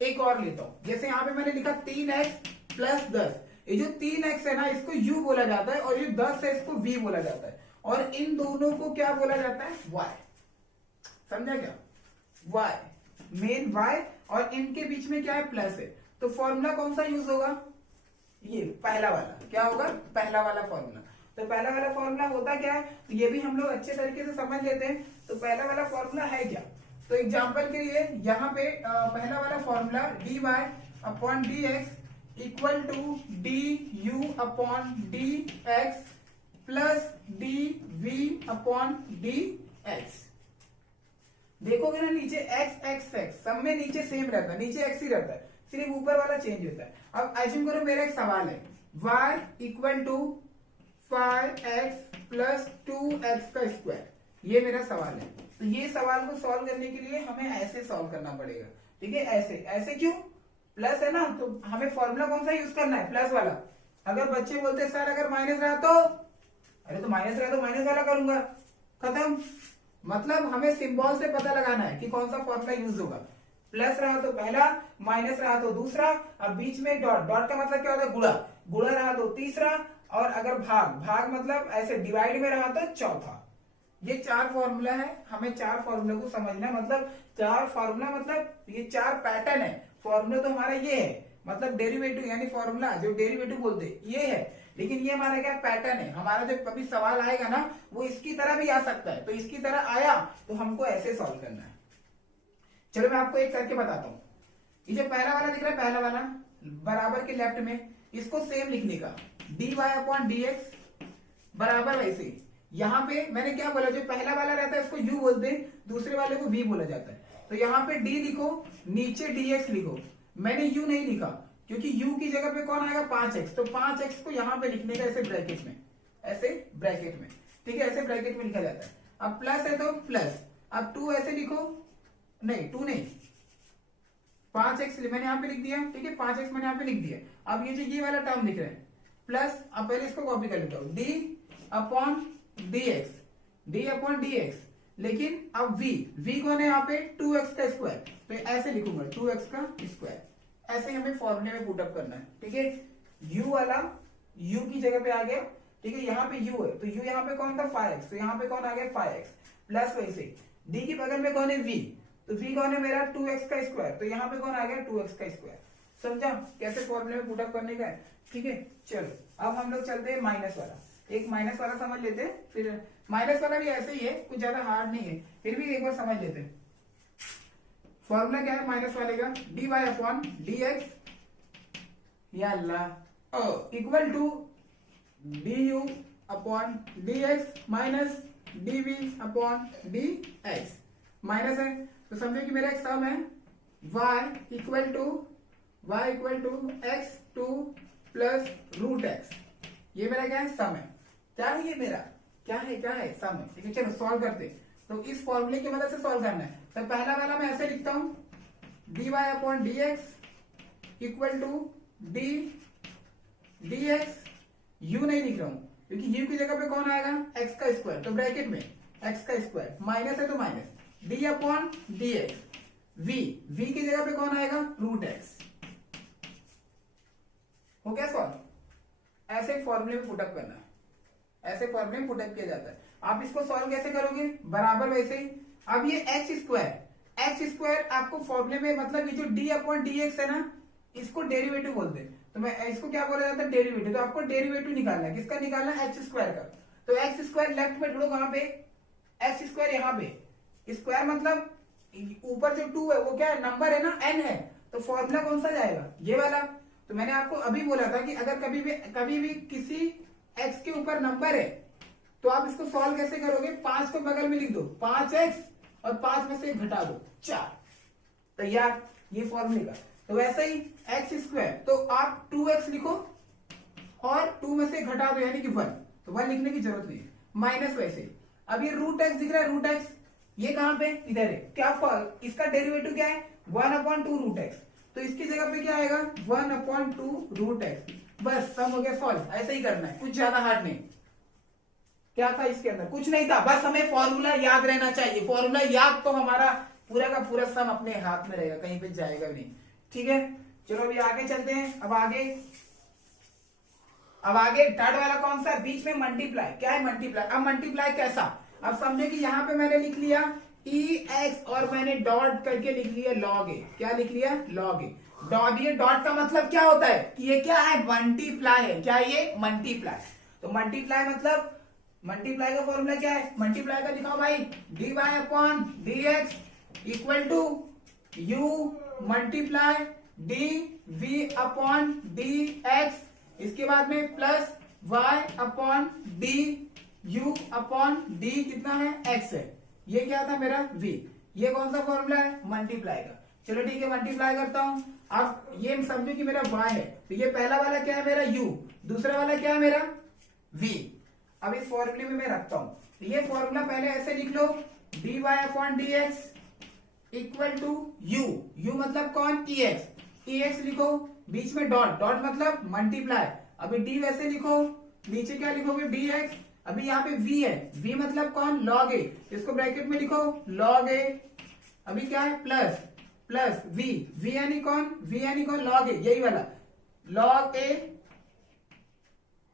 एक और लेता हूं, जैसे यहाँ पे मैंने लिखा 3x प्लस 10, ये जो 3x है ना इसको u बोला जाता है, और ये 10 है इसको v बोला जाता है, और इन दोनों को क्या बोला जाता है, y। समझा क्या, y, मेन y, और इनके बीच में क्या है, प्लस है। तो फॉर्मूला कौन सा यूज होगा, ये पहला वाला, क्या होगा, पहला वाला फॉर्मूला। तो पहला वाला फॉर्मूला होता क्या है, तो ये भी हम लोग अच्छे तरीके से समझ लेते हैं। तो पहला वाला फॉर्मूला है क्या, तो एग्जांपल के लिए यहाँ पे पहला वाला formula dy upon dx equal to du upon dx plus dv upon dx। देखोगे ना नीचे x सब में नीचे सेम रहता है, नीचे x ही रहता है, सिर्फ ऊपर वाला चेंज होता है। अब एज्यूम करो मेरा एक सवाल है, y equal to 5x plus 2x का स्क्वायर, ये मेरा सवाल है। तो ये सवाल को सॉल्व करने के लिए हमें ऐसे सॉल्व करना पड़ेगा, ठीक है। ऐसे क्यों, प्लस है ना, तो हमें फॉर्मूला कौन सा यूज करना है, प्लस वाला। अगर बच्चे बोलते हैं सर अगर माइनस रहा तो, अरे तो माइनस रहा तो माइनस वाला करूंगा, खत्म। मतलब हमें सिंबल से पता लगाना है कि कौन सा फॉर्मूला यूज होगा। प्लस रहा तो पहला, माइनस रहा तो दूसरा, अब बीच में डॉट, डॉट का मतलब क्या होता है, गुणा, गुणा रहा तो तीसरा, और अगर भाग मतलब ऐसे डिवाइड में रहा तो चौथा। ये 4 फॉर्मूला है, हमें 4 फॉर्मूला को समझना, मतलब 4 फॉर्मूला मतलब ये 4 पैटर्न है। फॉर्मूला तो हमारा ये है, मतलब डेरिवेटिव यानी फॉर्मूला जो डेरिवेटिव बोलते ये है, लेकिन ये हमारा क्या पैटर्न है। हमारा जब कभी सवाल आएगा ना वो इसकी तरह भी आ सकता है, तो इसकी तरह आया तो हमको ऐसे सॉल्व करना है। चलो मैं आपको एक करके बताता हूँ। ये जो पहला वाला दिख रहा है, पहला वाला बराबर के लेफ्ट में, इसको सेम लिखने का dy अपॉन dx बराबर वैसे यहाँ पे मैंने क्या बोला, जो पहला वाला रहता है इसको u बोलते हैं, दूसरे वाले को v बोला जाता है। तो यहाँ पे d लिखो, नीचे dx लिखो। मैंने u नहीं लिखा क्योंकि u की जगह पे कौन आएगा, 5x, तो 5x को यहाँ पे लिखने का ऐसे ब्रैकेट में, ऐसे ब्रैकेट में, ठीक है, ऐसे ब्रैकेट में लिखा जाता है। अब प्लस है तो प्लस, अब 2 ऐसे लिखो, नहीं 2 नहीं, 5x मैंने यहाँ पे लिख दिया, ठीक है, 5x मैंने यहाँ पे लिख दिया। अब ये जो ये वाला टर्म दिख रहा है प्लस, अब पहले इसको कॉपी कर लेता हूँ, d upon dx, d upon dx, लेकिन अब v कौन है यहाँ पे, 2x का स्क्वायर, तो ऐसे लिखूंगा 2x का स्क्वायर। ऐसे हमें फॉर्मूले में पुट अप करना है, ठीक है। u वाला u की जगह पे आ गया, ठीक है, यहाँ पे u है तो u यहाँ पे कौन था, 5x, तो यहाँ पे कौन आ गया 5x, प्लस वैसे d के बगल में कौन है v, तो v कौन है मेरा 2x का स्क्वायर, तो यहाँ पे कौन आ गया 2x का स्क्वायर। समझा कैसे फॉर्मूले में पुट अप करने का है, ठीक है। चलो अब हम लोग चलते हैं माइनस वाला, एक माइनस वाला समझ लेते हैं, फिर माइनस वाला भी ऐसे ही है, कुछ ज्यादा हार्ड नहीं है, फिर भी एक बार समझ लेते हैं। फॉर्मूला क्या है माइनस वाले का, dy अपॉन dx या अल्लाह equal to du upon dx minus dv upon dx। Minus है तो समझो कि मेरा एक सम है y equal to x2 plus root x, ये मेरा क्या है, सम है। क्या है ये मेरा, क्या है सम है, ठीक है। चलो सॉल्व करते हैं, तो इस फॉर्मूले की मदद से सॉल्व करना है। तो पहला वाला मैं ऐसे लिखता हूं, dy upon dx equal to dx, u नहीं लिख रहा हूं क्योंकि u की जगह पे कौन आएगा, x का स्क्वायर, तो ब्रैकेट में x का स्क्वायर, माइनस है तो minus, d upon dx, v की जगह पे कौन आएगा, रूट x। हो गया सॉल्व। ऐसे फॉर्मूले में पुटअप करना है, ऐसे फॉर्मूले में पुटअप किया जाता है। आप इसको सॉल्व कैसे करोगे, बराबर वैसे ही। अब ये एक्स स्क्वायर आपको फॉर्मूले में, मतलब ये जो d अपॉन dx है ना, इसको डेरिवेटिव बोलते हैं, तो मैं इसको क्या बोला जाता है, डेरिवेटिव। तो आपको डेरिवेटिव निकालना है, किसका निकालना है, एक्स स्क्वायर का। तो एक्स स्क्वायर लेफ्ट में ढूंढो, कहां पे, एक्स स्क्वायर यहाँ पे, स्क्वायर मतलब ऊपर जो 2 है वो क्या है, नंबर है ना, n है, तो फॉर्मूला कौन सा जाएगा, ये वाला। तो मैंने आपको अभी बोला था कि अगर कभी भी किसी x के ऊपर नंबर है तो आप इसको सॉल्व कैसे करोगे, 5 को बगल में लिख दो, 5x और 5 में से घटा दो 4, तैयार, ये फॉर्मूले का। तो वैसे ही x², तो आप 2x लिखो और 2 में से घटा दो यानी कि 1, तो 1 लिखने की जरूरत नहीं है, माइनस वैसे। अब ये √x दिख रहा है, √x ये कहां पे, इधर है, क्या इसका डेरिवेटिव क्या है, 1/2 √x, तो इसकी जगह पे क्या आएगा, 1/2 √x, बस सम हो गया सॉल्व। ऐसे ही करना है, कुछ ज्यादा हार्ड नहीं। क्या था इसके अंदर, कुछ नहीं था, बस हमें फॉर्मूला याद रहना चाहिए, फॉर्मूला याद तो हमारा पूरा का पूरा सम अपने हाथ में रहेगा, कहीं पे जाएगा भी नहीं। ठीक है, चलो अभी आगे चलते हैं। अब आगे थर्ड वाला कौन सा, बीच में मल्टीप्लाई, क्या है मल्टीप्लाई। अब मल्टीप्लाई कैसा, अब समझे कि यहां पे मैंने लिख लिया ex और मैंने डॉट करके लिख लिया log a, क्या लिख लिया, log a। डॉट का मतलब क्या होता है कि ये क्या है, मल्टीप्लाई है, क्या ये मल्टीप्लाई। तो मल्टीप्लाई मतलब, मल्टीप्लाई का फॉर्मूला क्या है, मल्टीप्लाई का दिखाओ भाई, dy/dx equal to u multiply dv/dx, इसके बाद में प्लस y/du/d कितना है, x है, ये क्या था मेरा v। ये कौन सा फॉर्मूला है, मल्टीप्लाई का। चलो ठीक है, मल्टीप्लाई करता हूं। अब ये समझो कि मेरा y है, तो ये पहला वाला क्या है मेरा u, दूसरा वाला क्या है मेरा v। अब इस फॉर्मूले में मैं रखता हूं, तो ये फॉर्मूला पहले ऐसे लिख लो, dy/dx इक्वल टू u मतलब कौन, ex लिखो, बीच में डॉट मतलब मल्टीप्लाई, अभी d वैसे लिखो, नीचे क्या लिखोगे dx, अभी यहाँ पे v है, v मतलब कौन, log a, इसको ब्रैकेट में लिखो log a, अभी क्या है प्लस v यानी कौन, log a, यही वाला log a,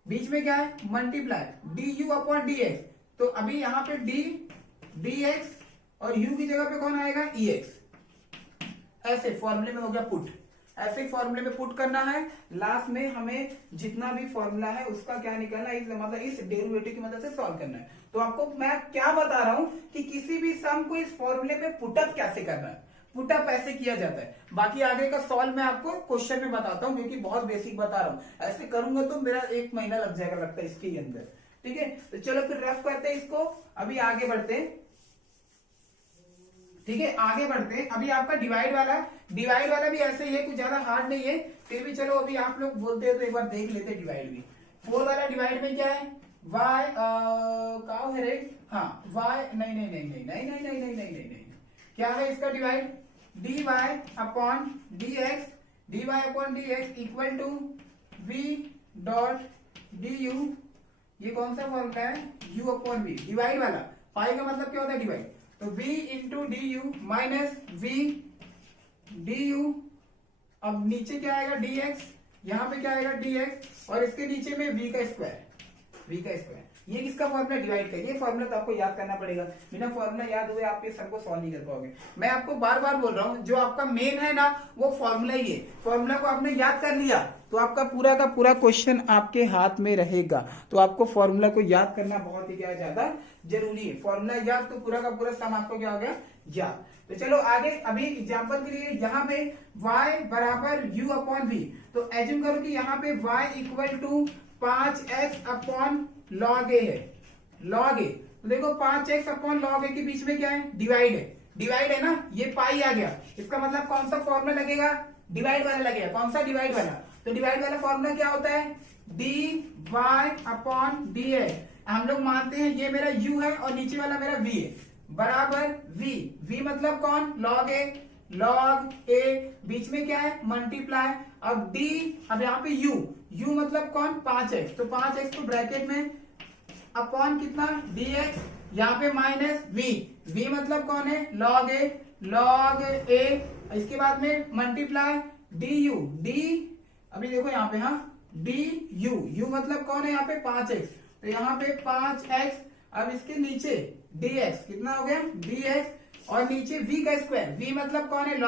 बीच में क्या है मल्टीप्लाई du/dx, तो अभी यहाँ पे dx और u की जगह पे कौन आएगा, ex। ऐसे फॉर्मूले में हो गया पुट, ऐसे फॉर्मूले में पुट करना है, लास्ट में हमें जितना भी फॉर्मूला है उसका क्या निकालना है, मतलब इस डेरिवेटिव की मदद से सॉल्व करना है। तो आपको मैं क्या बता रहा हूं कि किसी भी सम को इस फॉर्मूले में पुटअप कैसे करना है, पुटअप ऐसे किया जाता है। बाकी आगे का सॉल्व मैं आपको क्वेश्चन में बताता हूं, क्योंकि बहुत बेसिक बता रहा हूं, ऐसे करूंगा तो मेरा 1 महीना लग जाएगा लगता है इसके अंदर। ठीक है, तो चलो फिर रफ करते हैं इसको, अभी आगे बढ़ते हैं। ठीक है, आगे बढ़ते हैं। अभी आपका डिवाइड वाला भी ऐसे ही है, कुछ ज्यादा हार्ड नहीं है, फिर भी चलो अभी आप लोग बोलते हो तो एक बार देख लेते हैं डिवाइड भी। 4 वाला डिवाइड में क्या है, y का है रे, हाँ y, नहीं, क्या है इसका divide, dy/dx equal to v.du, ये कौन सा फॉर्मूला है, u/v, डिवाइड वाला, पाई का मतलब क्या होता है डिवाइड, तो v into D you minus v du, अब नीचे क्या आएगा dx, यहां पे क्या आएगा dx, और इसके नीचे में v का स्क्वायर, ये किसका फॉर्मूला, डिवाइड का। ये फॉर्मूला तो आपको याद करना पड़ेगा, बिना फॉर्मूला याद हुए आप ये सम को सॉल्व नहीं कर पाओगे। मैं आपको बार बार बोल रहा हूं, जो आपका मेन है ना वो फॉर्मूला ही है, फॉर्मूला को आपने याद कर लिया तो आपका पूरा का पूरा क्वेश्चन आपके हाथ में रहेगा। तो आपको फॉर्मूला को याद करना बहुत ही क्या ज्यादा जरूरी है, फॉर्मूला याद तो पूरा का पूरा सम आपको क्या हो गया याद। तो चलो आगे, अभी एग्जांपल के लिए यहाँ पे y बराबर u/v, तो एज्यूम करो कि यहाँ पे y equal to 5x/log a है, log a, तो देखो 5x/log a के बीच में क्या है, डिवाइड है ना, ये पाई आ गया, इसका मतलब कौन सा फॉर्मूला लगेगा, डिवाइड वाला लगेगा। कौन सा, डिवाइड वाला। तो डिवाइड वाला फॉर्मूला क्या होता है, dy/dx, हम लोग मानते हैं ये मेरा u है और नीचे वाला मेरा v है, बराबर v मतलब कौन, log a, बीच में क्या है मल्टीप्लाई, अब d, अब यहाँ पे u मतलब कौन, 5x, तो 5x को ब्रैकेट में अपॉन कितना dx, यहाँ पे माइनस v मतलब कौन है, log a, इसके बाद में मल्टीप्लाई du, अभी देखो यहाँ पे, हाँ du मतलब कौन है यहाँ पे 5x, तो यहाँ पे 5x, अब इसके नीचे dx कितना हो गया dx, और नीचे v का स्क्वायर, v मतलब कौन है,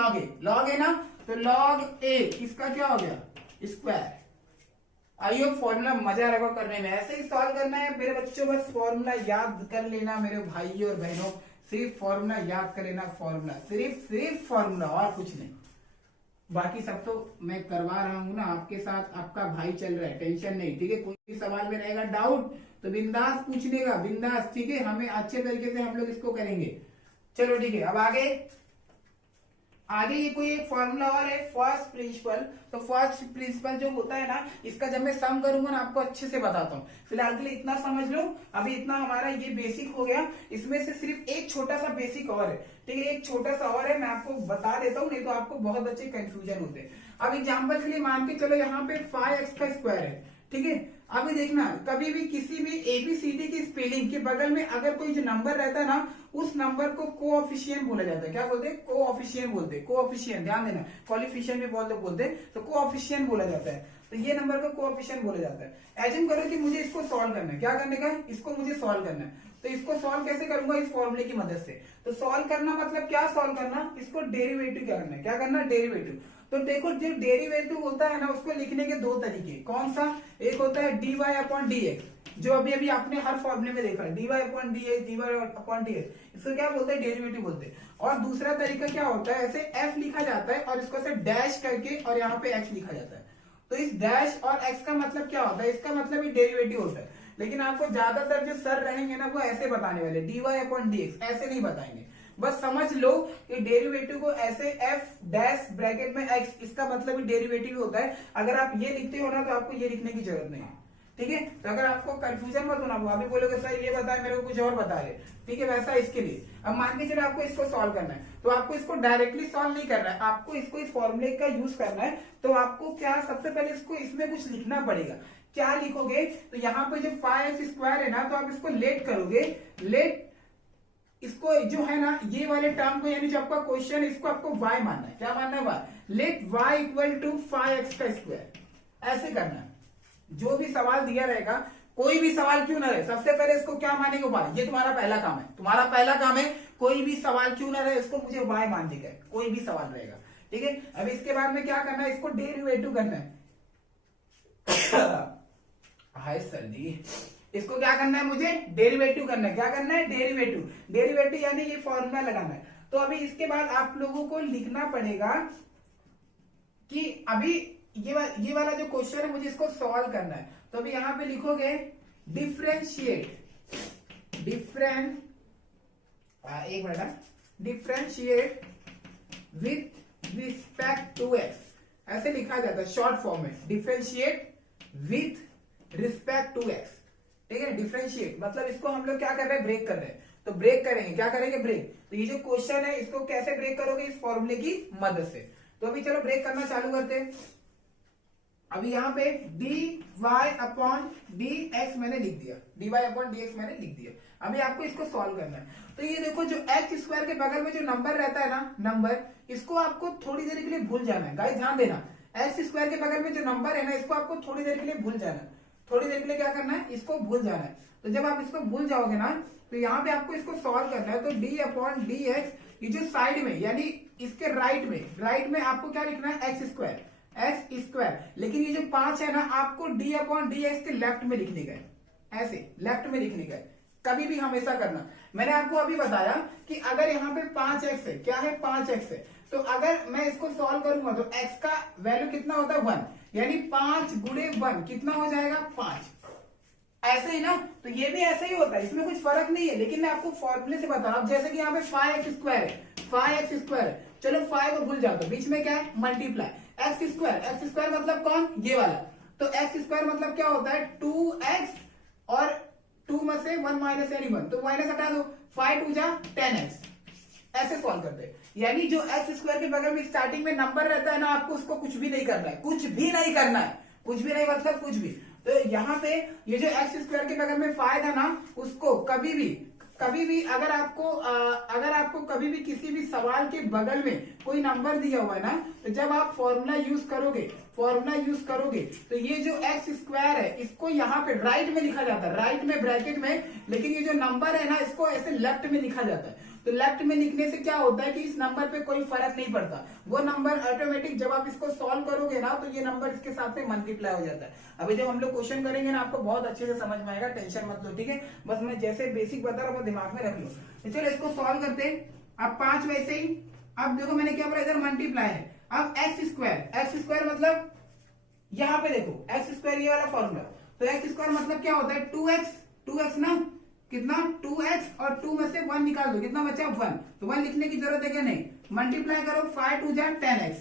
log a ना, तो log a इसका क्या हो गया स्क्वायर। आइयो फॉर्मूला मजा रखो करने में, ऐसे ही सॉल्व करना है मेरे बच्चों, बस फॉर्मूला याद कर लेना मेरे भाइयों और बहनों, सिर्फ फॉर्मूला याद कर लेना, फॉर्मूला, सिर्फ फॉर्मूला और कुछ नहीं। बाकी सब तो मैं करवा रहा हूँ ना आपके साथ, आपका भाई चल रहा है, टेंशन नहीं, ठीक है। कोई भी सवाल में रहेगा डाउट तो बिंदास पूछने का, बिंदास, ठीक है। हमें अच्छे तरीके से हम लोग इसको करेंगे। चलो ठीक है, अब आगे ये कोई एक फॉर्मूला और है, फर्स्ट प्रिंसिपल। तो फर्स्ट प्रिंसिपल जो होता है ना, इसका जब मैं सम करूंगा ना आपको अच्छे से बताता हूँ। फिलहाल के लिए इतना समझ लो, अभी इतना हमारा ये बेसिक हो गया। इसमें से सिर्फ एक छोटा सा बेसिक और है, ठीक है, एक छोटा सा और है, मैं आपको बता देता हूँ, नहीं तो आपको बहुत बच्चे कंफ्यूजन होते हैं। अब एग्जाम्पल के लिए मान के चलो यहाँ पे 5x का स्क्वायर है, ठीक है। अभी देखना, कभी भी किसी भी एबीसीडी की स्पेलिंग के बगल में अगर कोई जो नंबर रहता है ना, उस नंबर को कोएफिशिएंट बोला जाता है। क्या बोलते हैं? कोएफिशिएंट बोलते हैं, कोएफिशिएंट, ध्यान देना, क्वालिफिकेशन भी बोलते हैं, तो कोएफिशिएंट बोला जाता है। तो ये नंबर को कोएफिशिएंट बोला जाता है। एज्यूम करो कि मुझे इसको सॉल्व करना है, क्या करने का? इसको मुझे सॉल्व करना है। तो इसको सॉल्व कैसे करूंगा? इस फॉर्मूले की मदद से। तो सॉल्व करना मतलब क्या? सॉल्व करना, इसको डेरिवेटिव करना है। क्या करना? डेरिवेटिव। तो देखो, जो डेरिवेटिव होता है ना, उसको लिखने के दो तरीके। कौन सा? एक होता है dy अपॉन dx, जो अभी आपने हर फॉर्मूले में देखा है, dy upon dx, dy upon dx, इसको क्या बोलते हैं? डेरिवेटिव बोलते हैं। और दूसरा तरीका क्या होता है, ऐसे f लिखा जाता है और इसको ऐसे डैश करके और यहाँ पे x लिखा जाता है। तो इस डैश और x का मतलब क्या होता है? इसका मतलब ही डेरिवेटिव होता है। लेकिन आपको ज्यादातर जो सर रहेंगे ना, वो ऐसे बताने वाले, dy अपॉन dx, ऐसे नहीं बताएंगे। बस समझ लो कि डेरिवेटिव को ऐसे f डैश ब्रैकेट में x, इसका मतलब ही डेरिवेटिव होता है। अगर आप ये लिखते हो ना, तो आपको ये लिखने की जरूरत नहीं है, ठीक है। तो अगर आपको कंफ्यूजन मत होना, अभी बोलोगे सर ये बताए, मेरे को कुछ और बता रहे, ठीक है। वैसा इसके लिए अब मान के चलो आपको इसको सॉल्व करना है, तो आपको इसको डायरेक्टली सॉल्व नहीं करना है, आपको इसको इस फॉर्मूले का यूज करना है। तो आपको क्या, सबसे पहले इसको इसमें कुछ लिखना पड़ेगा। क्या लिखोगे? तो यहाँ पे जो 5x स्क्वायर है ना, तो आप इसको लेट करोगे, लेट इसको जो है ना, ये वाले टर्म को, यानी जो आपका क्वेश्चन है, इसको आपको y मानना है। क्या मानना है? y। Let y equal to 5x का स्क्वायर, ऐसे करना है। जो भी सवाल दिया रहेगा, कोई भी सवाल क्यों ना रहे, सबसे पहले इसको क्या मानेंगे? y। ये तुम्हारा पहला काम है, तुम्हारा पहला काम है, कोई भी सवाल क्यों ना रहे, इसको मुझे y मानने का है, कोई भी सवाल रहेगा, ठीक है। अब इसके बाद में क्या करना है? इसको डेरिवेटिव करना है। हाय सर जी, इसको क्या करना है? मुझे डेरिवेटिव करना है। क्या करना है? डेरिवेटिव। डेरिवेटिव यानी ये फॉर्मूला लगाना है। तो अभी इसके बाद आप लोगों को लिखना पड़ेगा कि अभी ये वाला जो क्वेश्चन है, मुझे इसको सॉल्व करना है। तो अभी यहां पे लिखोगे डिफरेंशिएट, एक मिनट, differentiate with respect to x, ऐसे लिखा जाता है शॉर्ट फॉर्म में, differentiate with respect to x, ठीक है। डिफरेंशिएट मतलब इसको हम लोग क्या कर रहे हैं? ब्रेक कर रहे हैं। तो ब्रेक करेंगे, क्या करेंगे? ब्रेक। तो ये जो क्वेश्चन है, इसको कैसे ब्रेक करोगे? इस फॉर्मूले की मदद से। तो अभी चलो ब्रेक करना चालू करते हैं। अभी यहाँ पे dy अपॉन dx मैंने लिख दिया, dy अपॉन dx मैंने लिख दिया। अभी आपको इसको सॉल्व करना है। तो ये देखो, जो x स्क्वायर के बगल में जो नंबर रहता है ना, नंबर, इसको आपको थोड़ी देर के लिए भूल जाना है। गाइस ध्यान देना, x स्क्वायर के बगल में जो नंबर है ना, इसको आपको थोड़ी देर के लिए भूल जाना है। थोड़ी देर के लिए क्या करना है? इसको भूल जाना है। तो जब आप इसको भूल जाओगे ना, तो यहाँ पे आपको इसको सॉल्व करना है। तो d अपॉन डी एक्स, ये जो साइड में, यानी इसके राइट में आपको क्या लिखना है? X square. लेकिन ये जो 5 है ना, आपको d अपॉन डी एक्स के लेफ्ट में लिखने का है, ऐसे लेफ्ट में लिखने का है। कभी भी हमेशा करना। मैंने आपको अभी बताया कि अगर यहाँ पे 5x है, क्या है? 5x है। तो अगर मैं इसको सॉल्व करूंगा तो x का वैल्यू कितना होता है? 1, यानी 5 गुणे 1 कितना हो जाएगा? 5। ऐसे ही ना, तो ये भी ऐसे ही होता है, इसमें कुछ फर्क नहीं है। लेकिन मैं आपको फॉर्मूले से बता रहा हूं। जैसे कि यहाँ पे 5x स्क्वायर है, 5x स्क्वायर है, चलो 5 को भूल जाओ, तो बीच में क्या है? मल्टीप्लाई। एक्स स्क्वायर मतलब कौन? ये वाला। तो एक्स स्क्वायर मतलब क्या होता है? 2x, और 2 में से 1 माइनस यानी 1, तो माइनस हटा दो, 5 2 जा 10x। ऐसे सॉल्व करते हैं। यानी जो एक्स स्क्वायर के बगल में स्टार्टिंग में नंबर रहता है ना, आपको उसको कुछ भी नहीं करना है, कुछ भी नहीं करना है, कुछ भी नहीं मतलब कुछ भी। तो यहाँ पे ये जो एक्स स्क्वायर के बगल में 5 है ना, उसको कभी भी अगर आपको कभी भी किसी भी सवाल के बगल में कोई नंबर दिया हुआ है ना, तो जब आप फॉर्मूला यूज करोगे तो ये जो एक्स स्क्वायर है, इसको यहाँ पे राइट में लिखा जाता है, राइट में ब्रैकेट में। लेकिन ये जो नंबर है ना, इसको ऐसे लेफ्ट में लिखा जाता है। तो लेफ्ट में लिखने से क्या होता है कि इस नंबर पे कोई फर्क नहीं पड़ता, वो नंबर ऑटोमेटिक जब आप इसको सॉल्व करोगे ना तो ये नंबर इसके साथ में मल्टीप्लाई हो जाता है। अभी जब हम लोग क्वेश्चन करेंगे ना आपको बहुत अच्छे से समझ में आएगा, टेंशन मत लो, ठीक है। बस मैं जैसे बेसिक बता रहा हूँ वो दिमाग में रख लो। तो चलो इसको सॉल्व करते हैं। अब 5 वैसे ही, अब देखो मैंने क्या बोला, इधर मल्टीप्लाई है। अब एक्स स्क्वायर मतलब यहाँ पे देखो एक्स स्क्वायर ये वाला फॉर्मूला, तो एक्स स्क्वायर मतलब क्या होता है 2x ना, कितना 2x और 2 में से 1 निकाल दो, कितना बचा 1, तो 1 लिखने की जरूरत है क्या, नहीं, मल्टीप्लाई करो 5 2 जा 10x,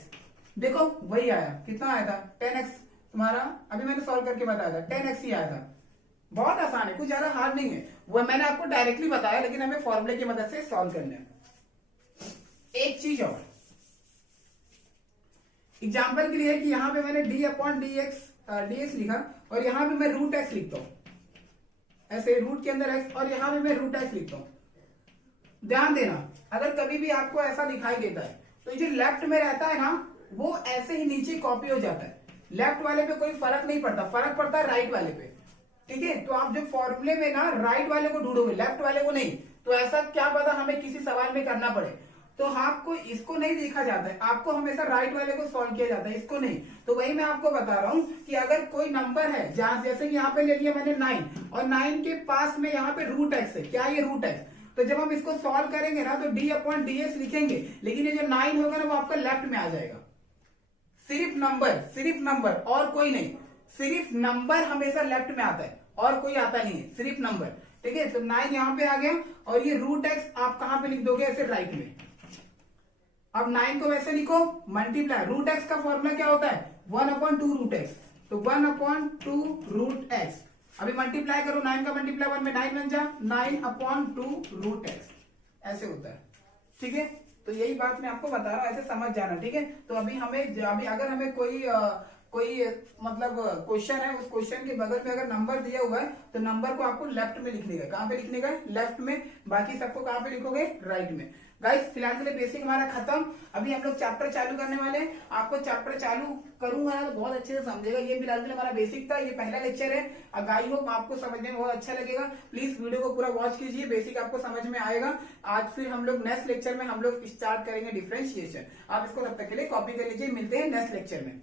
देखो वही आया, कितना आया था 10x तुम्हारा, अभी मैंने सॉल्व करके बताया था 10x ही आया था। बहुत आसान है, कुछ ज्यादा हार्ड नहीं है, वो मैंने आपको डायरेक्टली बताया, लेकिन हमें फॉर्मूले की मदद से सॉल्व करना है। एक चीज और एग्जाम्पल के लिए कि यहाँ पे मैंने dx लिखा और यहाँ पे मैं रूट एक्स लिखता हूं, ऐसे रूट के अंदर x और यहाँ पे मैं रूट एक्स लिखता हूं। ध्यान देना, अगर कभी भी आपको ऐसा दिखाई देता है तो ये जो लेफ्ट में रहता है ना वो ऐसे ही नीचे कॉपी हो जाता है, लेफ्ट वाले पे कोई फर्क नहीं पड़ता, फर्क पड़ता है राइट वाले पे, ठीक है। तो आप जो फॉर्मूले में ना राइट वाले को ढूंढोगे, लेफ्ट वाले को नहीं, तो ऐसा क्या पता हमें किसी सवाल में करना पड़े, तो आपको इसको नहीं देखा जाता है, आपको हमेशा राइट वाले को सॉल्व किया जाता है, इसको नहीं। तो वही मैं आपको बता रहा हूं कि अगर कोई नंबर है जहां, जैसे यहाँ पे ले लिया मैंने 9 और 9 के पास में यहाँ पे रूट एक्स है, क्या ये रूट एक्स, तो जब हम इसको सॉल्व करेंगे ना तो d/dx लिखेंगे, लेकिन ये जो 9 होगा ना वो आपका लेफ्ट में आ जाएगा। सिर्फ नंबर और कोई नहीं, सिर्फ नंबर हमेशा लेफ्ट में आता है और कोई आता नहीं है, सिर्फ नंबर, ठीक है। तो 9 यहाँ पे आ गया और ये रूट एक्स आप कहां पे लिख दोगे, ऐसे राइट में। अब 9 को वैसे लिखो, मल्टीप्लाई, रूट एक्स का फॉर्मूला क्या होता है 1/2 रूट एक्स, तो 1/2 रूट एक्स, अभी मल्टीप्लाई करो 9 का मल्टीप्लाई 1 में 9 बन जा 9/2 रूट एक्स, ऐसे होता है, ठीक है। तो यही बात मैं आपको बता रहा हूं, ऐसे समझ जाना, ठीक है। तो अभी अगर हमें कोई मतलब क्वेश्चन है, उस क्वेश्चन के बगल में अगर नंबर दिया हुआ है तो नंबर को आपको लेफ्ट में लिखने का, कहां पे लिखने का, लेफ्ट में, बाकी सबको कहां पे लिखोगे, राइट में। गाइस फिलहाल के लिए बेसिक हमारा खत्म, अभी हम लोग चैप्टर चालू करने वाले हैं, आपको चैप्टर चालू करूंगा तो बहुत अच्छे से समझेगा। ये फिलहाल के लिए हमारा बेसिक था, ये पहला लेक्चर है, आई होप आपको समझने में बहुत अच्छा लगेगा। प्लीज वीडियो को पूरा वॉच कीजिए, बेसिक आपको समझ में आएगा। आज फिर हम लोग नेक्स्ट लेक्चर में हम लोग स्टार्ट करेंगे डिफरेंशिएशन, आप इसको तब तक के लिए कॉपी कर लीजिए, मिलते हैं नेक्स्ट लेक्चर में।